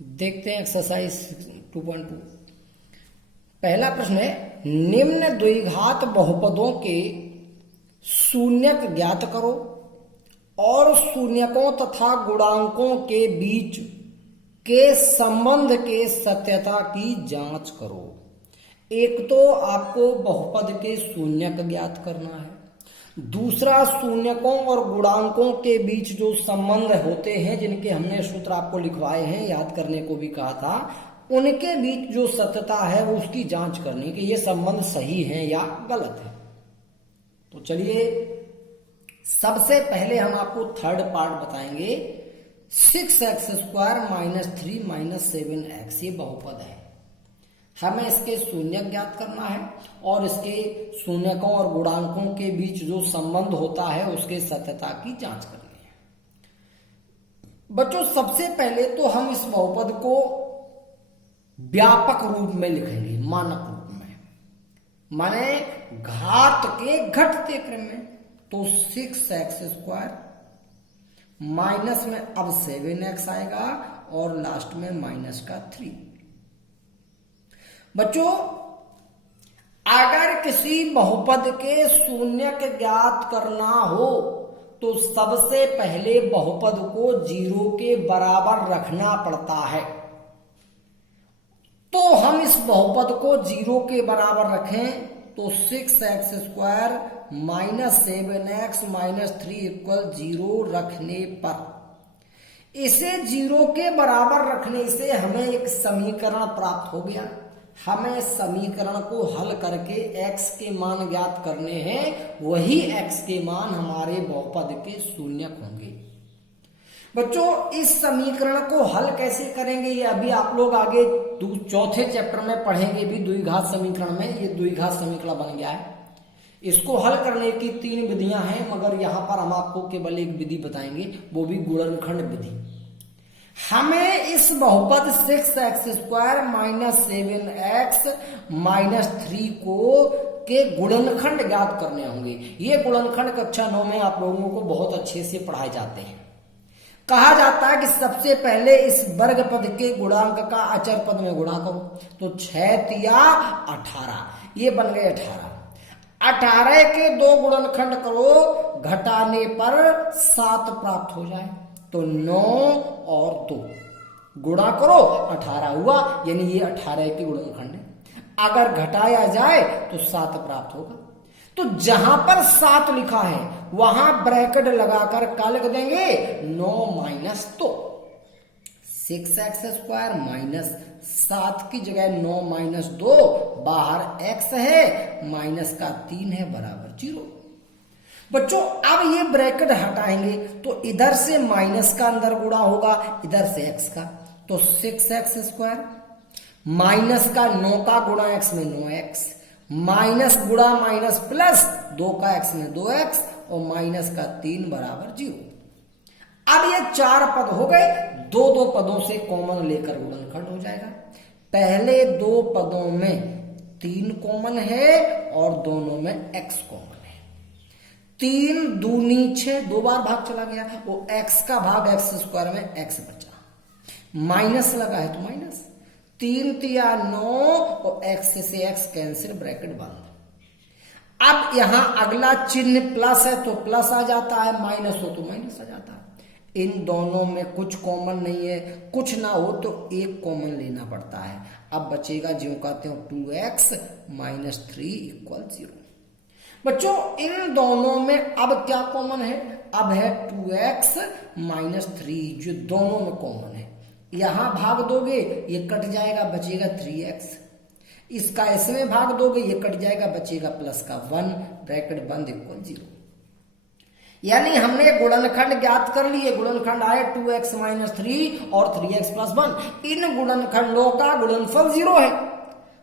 देखते हैं एक्सरसाइज 2.2। पहला प्रश्न है, निम्न द्विघात बहुपदों के शून्यक ज्ञात करो और शून्यकों तथा गुणांकों के बीच के संबंध के सत्यता की जांच करो। एक तो आपको बहुपद के शून्यक ज्ञात करना है, दूसरा शून्यकों और गुणांकों के बीच जो संबंध होते हैं जिनके हमने सूत्र आपको लिखवाए हैं, याद करने को भी कहा था, उनके बीच जो सत्यता है वो उसकी जांच करनी कि ये संबंध सही है या गलत है। तो चलिए सबसे पहले हम आपको थर्ड पार्ट बताएंगे। 6x² - 3 - 7x ये बहुपद है, हमें इसके शून्यक ज्ञात करना है और इसके शून्यकों और गुणांकों के बीच जो संबंध होता है उसके सत्यता की जांच करनी है। बच्चों सबसे पहले तो हम इस बहुपद को व्यापक रूप में लिखेंगे, मानक रूप में, माने घात के घटते क्रम में। तो 6x² माइनस में अब 7x आएगा और लास्ट में माइनस का 3। बच्चों अगर किसी बहुपद के शून्यक ज्ञात करना हो तो सबसे पहले बहुपद को 0 के बराबर रखना पड़ता है। तो हम इस बहुपद को 0 के बराबर रखें तो 6x² - 7x - 3 = 0 रखने पर, इसे 0 के बराबर रखने से हमें एक समीकरण प्राप्त हो गया। हमें समीकरण को हल करके x के मान ज्ञात करने हैं, वही x के मान हमारे बहुपद के शून्यक होंगे। बच्चों इस समीकरण को हल कैसे करेंगे ये अभी आप लोग आगे चौथे चैप्टर में पढ़ेंगे भी। द्विघात समीकरण में ये द्विघात समीकरण बन गया है, इसको हल करने की 3 विधियां हैं, मगर यहां पर हम आपको केवल एक विधि बताएंगे, वो भी गुणनखंड विधि। हमें इस बहुपद 6x² - 7x - 3 को के गुणनखंड ज्ञात करने होंगे। ये गुणनखंड कक्षा 9 में आप लोगों को बहुत अच्छे से पढ़ाए जाते हैं। कहा जाता है कि सबसे पहले इस वर्ग पद के गुणांक का अचर पद में गुणा करो। तो 6 तिया 18, ये बन गए 18। 18 के 2 गुणनखंड करो, घटाने पर 7 प्राप्त हो जाए तो 9 और 2 गुणा करो 18 हुआ, यानी ये 18 के गुणनखंड है। अगर घटाया जाए तो 7 प्राप्त होगा। तो जहां पर 7 लिखा है वहां ब्रैकेट लगाकर क्या लिख देंगे, 9 - 2। 6x² - 7 की जगह 9 - 2, बाहर x है, माइनस का 3 है, बराबर 0। बच्चों अब ये ब्रैकेट हटाएंगे तो इधर से माइनस का अंदर गुणा होगा, इधर से x का। तो 6x² माइनस का 9 का गुणा x में 9x, माइनस गुणा माइनस प्लस 2 का x में 2x और माइनस का 3 बराबर 0। अब ये 4 पद हो गए, 2 पदों से कॉमन लेकर गुणनखंड हो जाएगा। पहले 2 पदों में 3 कॉमन है और दोनों में x कॉमन है। 3 दूनी 6, 2 बार भाग चला गया, वो x का भाग x² में x बचा, माइनस लगा है तो माइनस, 3 तिया 9 और x से x कैंसिल, ब्रैकेट बंद। अब यहां अगला चिन्ह प्लस है तो प्लस आ जाता है, माइनस हो तो माइनस आ जाता है। इन दोनों में कुछ कॉमन नहीं है, कुछ ना हो तो एक कॉमन लेना पड़ता है। अब बचेगा जो कहते हो 2x - 3 = 0। बच्चों इन दोनों में अब क्या कॉमन है, अब है 2x - 3 जो दोनों में कॉमन है। यहां भाग दोगे ये कट जाएगा, बचेगा 3x, इसका इसमें भाग दोगे ये कट जाएगा, बचेगा प्लस का 1, ब्रैकेट बंद, = 0। यानी हमने गुणनखंड ज्ञात कर लिए। गुणनखंड आए 2x - 3 और 3x + 1। इन गुणनखंडों का गुणनफल 0 है।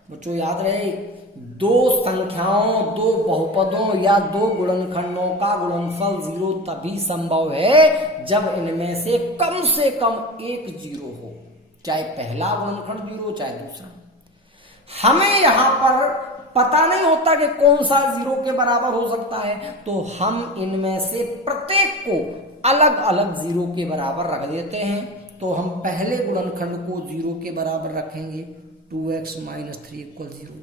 बच्चों याद रहे, 2 संख्याओं, 2 बहुपदों या 2 गुणनखंडों का गुणनफल 0 तभी संभव है जब इनमें से कम एक 0 हो, चाहे पहला गुणनखंड 0 चाहे दूसरा। हमें यहां पर पता नहीं होता कि कौन सा 0 के बराबर हो सकता है, तो हम इनमें से प्रत्येक को अलग अलग 0 के बराबर रख देते हैं तो हम पहले गुणनखंड को 0 के बराबर रखेंगे, 2x माइनस 3 इक्वल 0।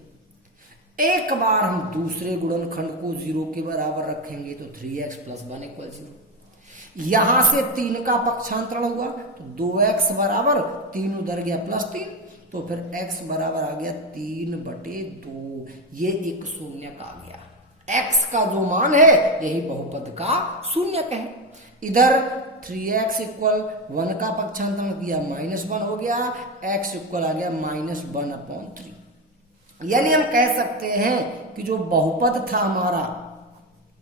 एक बार हम दूसरे गुणनखंड को 0 के बराबर रखेंगे तो 3x प्लस 1 इक्वल 0। यहां से 3 का पक्षांतरण हुआ तो 2x बराबर 3 उधर गया प्लस 3, तो फिर x बराबर आ गया 3/2। ये एक शून्यक आ गया। x का जो मान है यही बहुपद का शून्यक है। इधर 3x इक्वल 1 का पक्षांतरण किया -1 हो गया, x इक्वल आ गया -1/3। यानी हम कह सकते हैं कि जो बहुपद था हमारा,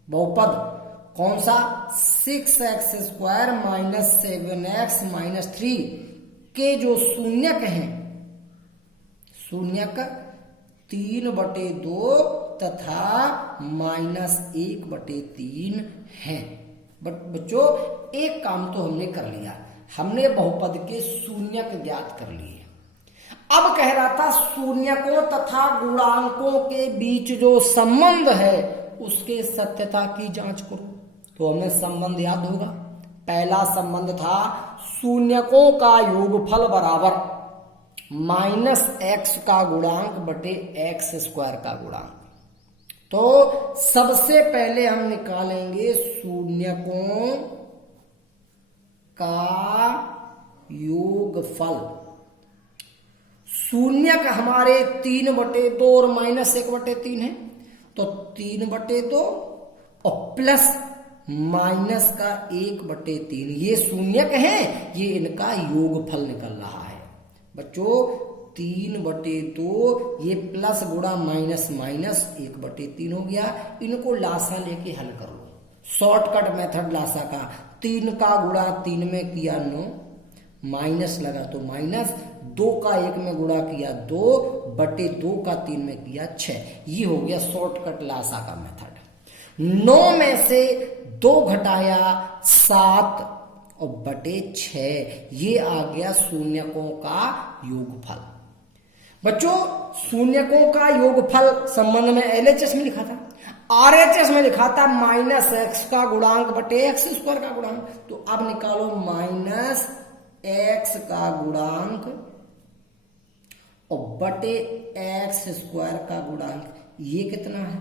बहुपद कौन सा, 6x² माइनस 7x माइनस 3 के जो शून्यक हैं, शून्यक 3/2 तथा -1/3 है। बच्चों एक काम तो हमने कर लिया, हमने बहुपद के शून्यक ज्ञात कर लिए। अब कह रहा था शून्यकों तथा गुणांकों के बीच जो संबंध है उसके सत्यता की जांच करो। तो हमें संबंध याद होगा, पहला संबंध था शून्यकों का योगफल बराबर -x का गुणांक बटे x² का गुणांक। तो सबसे पहले हम निकालेंगे शून्यकों का योगफल। शून्यक हमारे 3/2 और -1/3 है, तो 3/2 और प्लस माइनस का 1/3 ये शून्यक है, ये इनका योगफल निकल रहा है। बच्चों 3/2 ये प्लस गुणा माइनस माइनस 1/3 हो गया। इनको लासा लेके हल कर लो, शॉर्टकट मेथड लासा का। 3 का गुणा 3 में किया 9, माइनस लगा तो माइनस, 2 का 1 में गुणा किया 2/2 का 3 में किया 6। ये हो गया शॉर्टकट लासा का मेथड। 9 में से 2 घटाया 7 और बटे 6, ये आ गया शून्यकों का योगफल। बच्चों शून्यकों का योगफल संबंध में LHS में लिखा था, RHS में लिखा था -x का गुणांक बटे x² का गुणांक। तो अब निकालो -x का गुणांक और बटे x² का गुणांक, ये कितना है।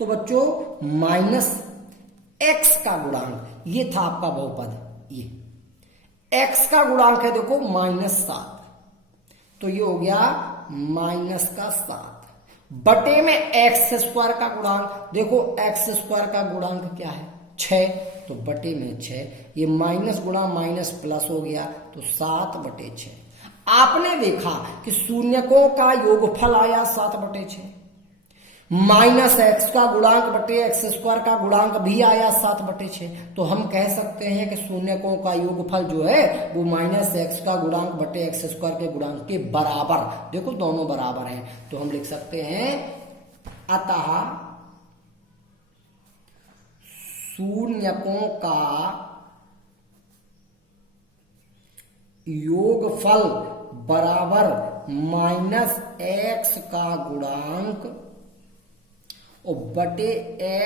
तो बच्चों -x का गुणांक ये था आपका बहुपद, ये x का गुणांक है देखो -7, तो ये हो गया -7 बटे में x² का गुणांक। देखो x² का गुणांक क्या है 6, तो बटे में 6, ये माइनस गुणा माइनस प्लस हो गया तो 7/6। आपने देखा कि शून्यकों का योगफल आया 7/6, -x का गुणांक बटे x² का गुणांक भी आया 7/6। तो हम कह सकते हैं कि शून्यकों का योगफल जो है वो -x का गुणांक बटे x² के गुणांक के बराबर, देखो दोनों बराबर हैं। तो हम लिख सकते हैं अतः शून्यकों का योगफल बराबर -x का गुणांक और बटे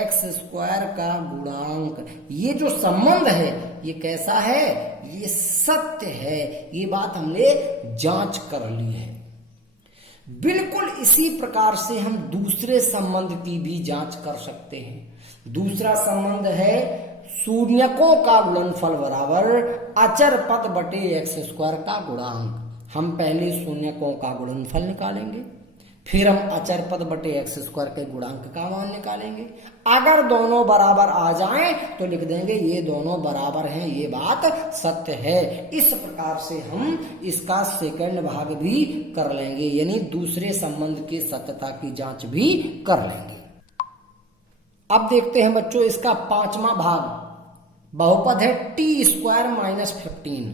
x² का गुणांक। ये जो संबंध है ये कैसा है, ये सत्य है। ये बात हमने जांच कर ली है। बिल्कुल इसी प्रकार से हम दूसरे संबंध की भी जांच कर सकते हैं। दूसरा संबंध है शून्यकों का गुणनफल बराबर अचर पद बटे x² का गुणांक। हम पहले शून्यकों का गुणनफल निकालेंगे, फिर हम अचर पद बटे x² के गुणांक का मान निकालेंगे। अगर दोनों बराबर आ जाएं तो लिख देंगे ये दोनों बराबर हैं, ये बात सत्य है। इस प्रकार से हम इसका सेकंड भाग भी कर लेंगे, यानी दूसरे संबंध की सत्यता की जांच भी कर लेंगे। अब देखते हैं बच्चों इसका 5वां भाग। बहुपद है t² -15,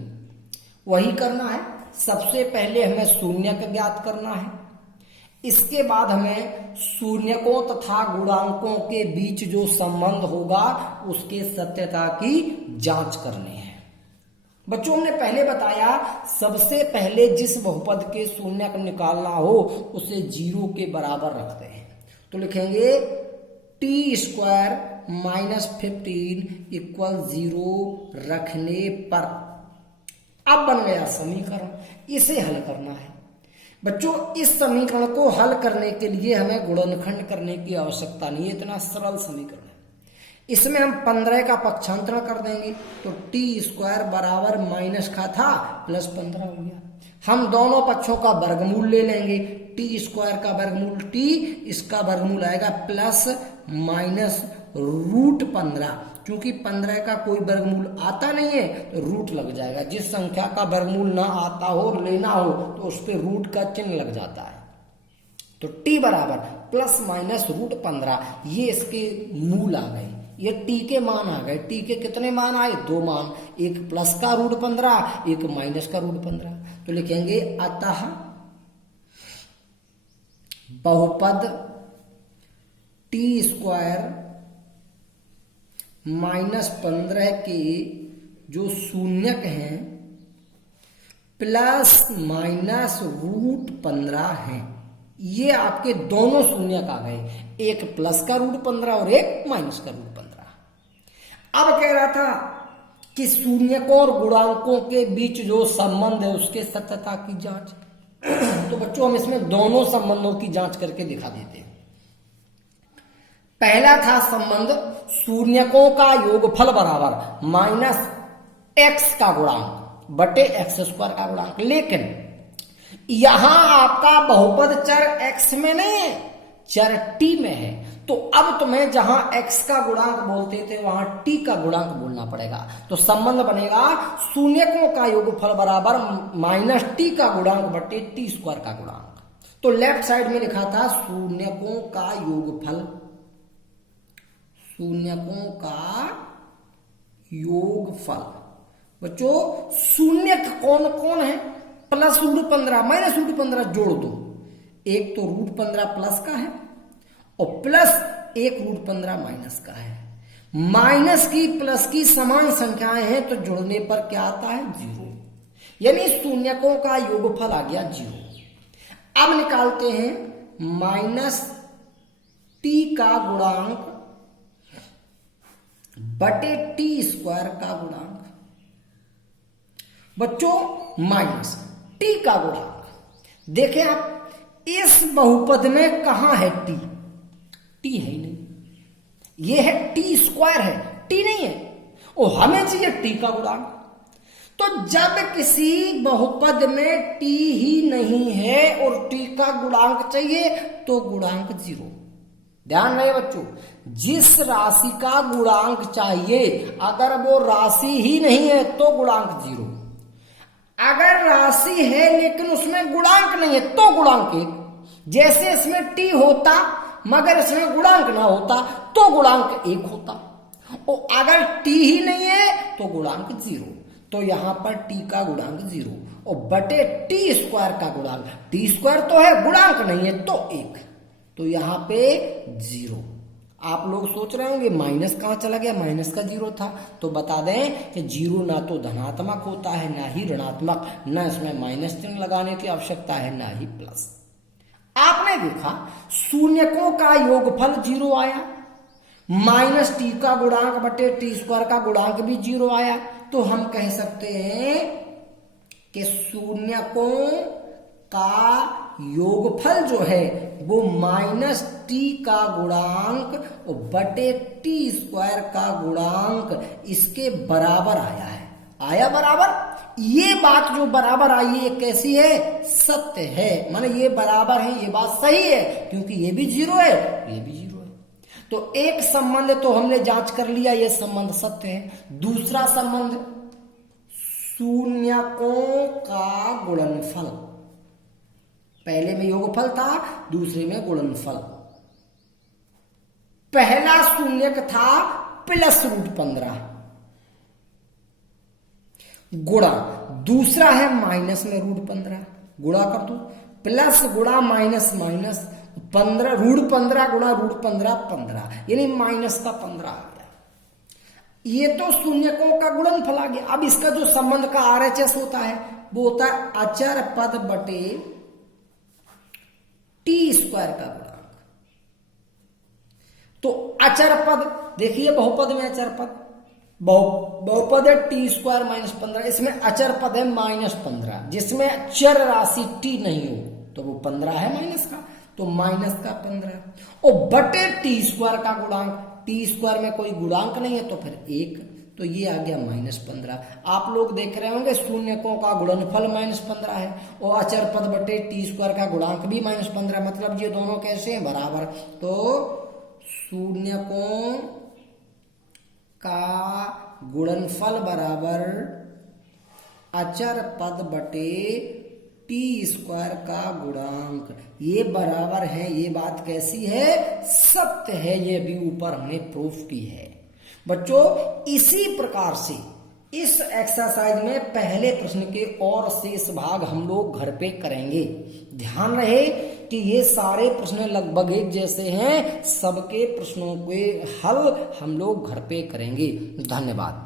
वही करना है। सबसे पहले हमें शून्यक ज्ञात करना है, इसके बाद हमें शून्यकों तथा गुणांकों के बीच जो संबंध होगा उसके सत्यता की जांच करनी है। बच्चों हमने पहले बताया सबसे पहले जिस बहुपद के शून्यक निकालना हो उसे 0 के बराबर रखते हैं। तो लिखेंगे t² -15 = 0 रखने पर अब बन गया समीकरण, इसे हल करना है। बच्चों इस समीकरण को हल करने के लिए हमें गुणनखंड करने की आवश्यकता नहीं है, इतना सरल समीकरण है। इसमें हम 15 का पक्षांतरण कर देंगे तो टी स्क्वायर बराबर माइनस का था प्लस 15 हो गया। हम दोनों पक्षों का वर्गमूल ले लेंगे, टी स्क्वायर का वर्गमूल टी, इसका वर्गमूल आएगा प्लस माइनस रूट 15। क्योंकि 15 का कोई वर्गमूल आता नहीं है तो रूट लग जाएगा। जिस संख्या का वर्गमूल ना आता हो लेना हो तो उस पर रूट का चिन्ह लग जाता है। तो t बराबर प्लस माइनस रूट 15, ये इसके मूल आ गए, ये t के मान आ गए। t के कितने मान आए? 2 मान, एक प्लस का रूट 15, एक माइनस का रूट 15। तो लिखेंगे अतः बहुपद t स्क्वायर माइनस 15 के जो शून्यक हैं प्लस माइनस रूट 15 हैं, ये आपके दोनों शून्यक आ गए, एक प्लस का रूट 15 और एक माइनस का रूट 15। अब कह रहा था कि शून्यकों और गुणांकों के बीच जो संबंध है उसके सत्यता की जांच। तो बच्चों हम इसमें दोनों संबंधों की जांच करके दिखा देते हैं। पहला था संबंध शून्यकों का योगफल बराबर माइनस एक्स का गुणांक बटे एक्स स्क्वायर का गुणांक। लेकिन यहां आपका बहुपद चर x में नहीं है, चर t में है। तो अब तुम्हें जहां x का गुणांक बोलते थे वहां t का गुणांक बोलना पड़ेगा। तो संबंध बनेगा शून्यकों का योगफल बराबर माइनस t का गुणांक बटे t स्क्वायर का गुणांक। तो लेफ्ट साइड में लिखा था शून्यकों का योगफल, शून्यकों का योगफल। बच्चों शून्यक कौन कौन है? प्लस रूट 15 माइनस रूट 15 जोड़ दो, एक तो रूट 15 प्लस का है और प्लस एक रूट 15 माइनस का है। माइनस की प्लस की समान संख्याएं हैं तो जोड़ने पर क्या आता है? 0, यानी शून्यकों का योगफल आ गया 0। अब निकालते हैं माइनस टी का गुणांक बटे टी स्क्वायर का गुणांक। बच्चों माइनस टी का गुणांक देखें आप, इस बहुपद में कहां है टी? टी है ही नहीं, ये है टी स्क्वायर है, टी नहीं है। और हमें चाहिए टी का गुणांक। तो जब किसी बहुपद में टी ही नहीं है और टी का गुणांक चाहिए तो गुणांक 0। ध्यान रहे बच्चों, जिस राशि का गुणांक चाहिए अगर वो राशि ही नहीं है तो गुणांक 0। अगर राशि है लेकिन उसमें गुणांक नहीं है तो गुणांक 1। जैसे इसमें t होता मगर इसमें गुणांक ना होता तो गुणांक 1 होता। और अगर t ही नहीं है तो गुणांक 0। तो यहां पर t का गुणांक 0 और बटे टी स्क्वायर का गुणांक, टी स्क्वायर तो है गुणांक नहीं है तो 1, तो यहां पे 0। आप लोग सोच रहे होंगे माइनस कहां चला गया? माइनस का 0 था। तो बता दें कि 0 ना तो धनात्मक होता है ना ही ऋणात्मक, ना इसमें माइनस चिन्ह लगाने की आवश्यकता है ना ही प्लस। आपने देखा शून्यकों का योगफल 0 आया, माइनस टी का गुणांक बटे टी स्क्वायर का गुणांक भी 0 आया। तो हम कह सकते हैं कि शून्यकों का योगफल जो है वो माइनस टी का गुणांक और बटे टी स्क्वायर का गुणांक इसके बराबर आया है। आया बराबर। ये बात जो बराबर आई है कैसी है? सत्य है। माने ये बराबर है, ये बात सही है क्योंकि ये भी 0 है, ये भी 0 है। तो एक संबंध तो हमने जांच कर लिया, ये संबंध सत्य है। दूसरा संबंध शून्यकों का गुणनफल। पहले में योगफल था, दूसरे में गुणनफल। पहला शून्यक था प्लस रूट 15 गुणा, दूसरा है माइनस में रूट 15। गुणा कर दो, प्लस गुणा माइनस माइनस 15 रूट 15 गुणा रूट 15 15, यानी माइनस का 15 आ गया। ये तो शून्यकों का गुणनफल आ गया। अब इसका जो संबंध का आरएचएस होता है वो होता है अचर पद बटे टी स्क्वायर का गुणांक। तो अचर पद देखिए, बहुपद में अचर पद बहुपद है टी स्क्वायर माइनस 15, इसमें अचर पद है माइनस 15, जिसमें चर राशि टी नहीं हो तो वो 15 है माइनस का, तो माइनस का 15 और बटे टी स्क्वायर का गुणांक, टी स्क्वायर में कोई गुणांक नहीं है तो फिर 1, तो ये आ गया माइनस 15। आप लोग देख रहे होंगे शून्यकों का गुणनफल माइनस 15 है और अचर पद बटे टी स्क्वायर का गुणांक भी माइनस 15, मतलब ये दोनों कैसे हैं बराबर, तो शून्यकों का गुणनफल बराबर अचर पद बटे टी स्क्वायर का गुणांक, ये बराबर है। ये बात कैसी है, सत्य है, ये भी ऊपर हमने प्रूफ की है। बच्चों इसी प्रकार से इस एक्सरसाइज में पहले प्रश्न के और शेष भाग हम लोग घर पे करेंगे। ध्यान रहे कि ये सारे प्रश्न लगभग एक जैसे हैं, सबके प्रश्नों के हल हम लोग घर पे करेंगे। धन्यवाद।